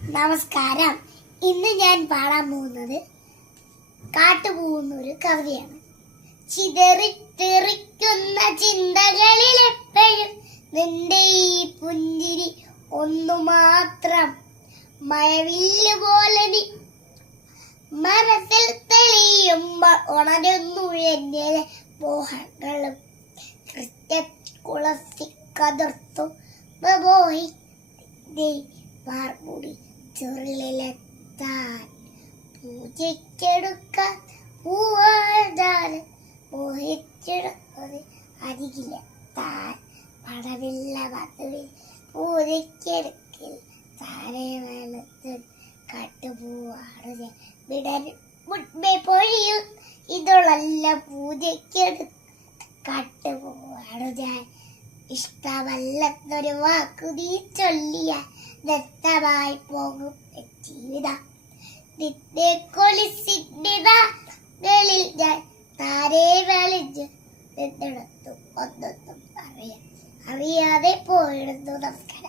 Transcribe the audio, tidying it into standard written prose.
നമസ്കാരം. ഇന്ന് ഞാൻ പാടാൻ പോകുന്നത് കാട്ടുപോകുന്നൊരു കവിതയാണ്. ചിതറിത്തെറിക്കുന്ന ചിന്തകളിൽ എപ്പോഴും നിന്റെ ഈ പുഞ്ചിരി ഒന്നു മാത്രം. മഴവില്ല് പോലെ നീ മനസ്സിൽ തെളിയുമ്പോൾ ഉണരുന്നു എന്റെ മോഹങ്ങളും. കുളത്തി കതിർത്തു പോയി വാർമുടി ചുരുളിലെത്താൻ പൂജയ്ക്കെടുക്കാൻ പൂവാണ് മോഹിച്ചെടുത്തത് അരികിലെത്താൻ പണമില്ല വധുവിൽ പൂജയ്ക്കെടുക്കിൽ താരെ വെളുത്ത് കട്ടുപോവാണ് ഞാൻ വിടരും മുൻപേ പൊഴിയും ഇതോളല്ല പൂജയ്ക്കെടു കട്ടുപോവാണ് ഞാൻ. ഇഷ്ടമല്ലെന്നൊരു വാക്കു നീ ചൊല്ലിയ നഷ്ടമായി പോകും ജീവിതം. നിന്റെ കൊലിസികളിൽ ഞാൻ താരെ വെളിഞ്ഞ് നിന്നെടുത്തു ഒന്നൊന്നും അറിയാതെ പോയിടുന്നു. നമസ്കാരം.